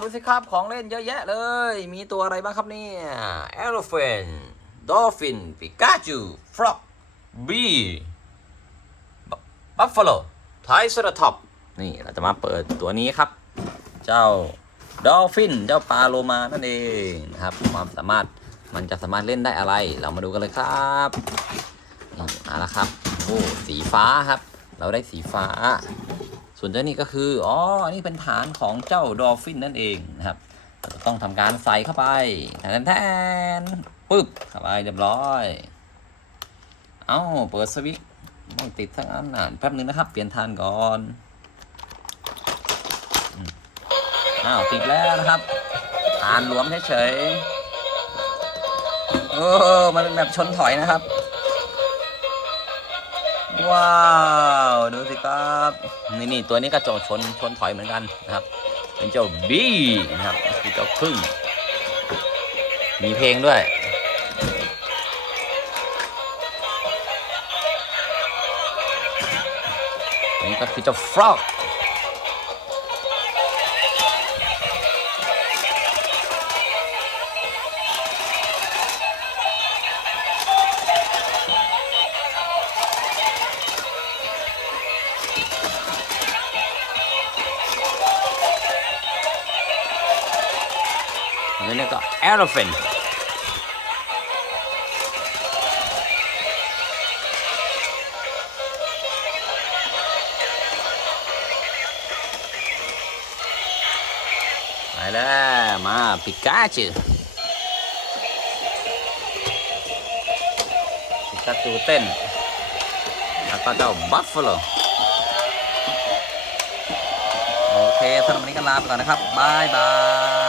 ดูสิครับของเล่นเยอะแยะเลย มีตัวอะไรบ้างครับเนี่ย elephant dolphin pikachu frog bee buffalo triceratops นี่เราจะมาเปิดตัวนี้ครับ เจ้าดอลฟินเจ้าปลาโลมานั่นเองนะครับ ความสามารถมันจะสามารถเล่นได้อะไร เรามาดูกันเลยครับนี่มาแล้วครับโอ้สีฟ้าครับ เราได้สีฟ้า ส่วนเจ้านี่ก็คืออ๋ออันนี้เป็นฐานของเจ้าดอลฟินนั่นเองนะครับต้องทำการใส่เข้าไปแทนแทนปึ๊บเข้าไปเรียบร้อย เอ้าเปิดสวิตช์ไม่ติดทั้งอันอ่านแป๊บนึงนะครับ เปลี่ยนทานก่อนอ้าวติดแล้วนะครับทานหลวมเฉยๆโอ้มันเป็นแบบชนถอยนะครับ ว้าวดูสิครับนี่นี่ตัวนี้ก็โจชนชนถอยเหมือนกันนะครับ เป็นเจ้าบีนะครับคือเจ้าพึ่งมีเพลงด้วยนนี้ก็คือเจ้าฟรอก อันนี้ก็ elephant ไปแล้วมาปิกาจูปิกาจูเต้นแล้วก็เจ้าบัฟฟาโลโอเคสำหรับวันนี้ก็ลาไปก่อนนะครับบายบาย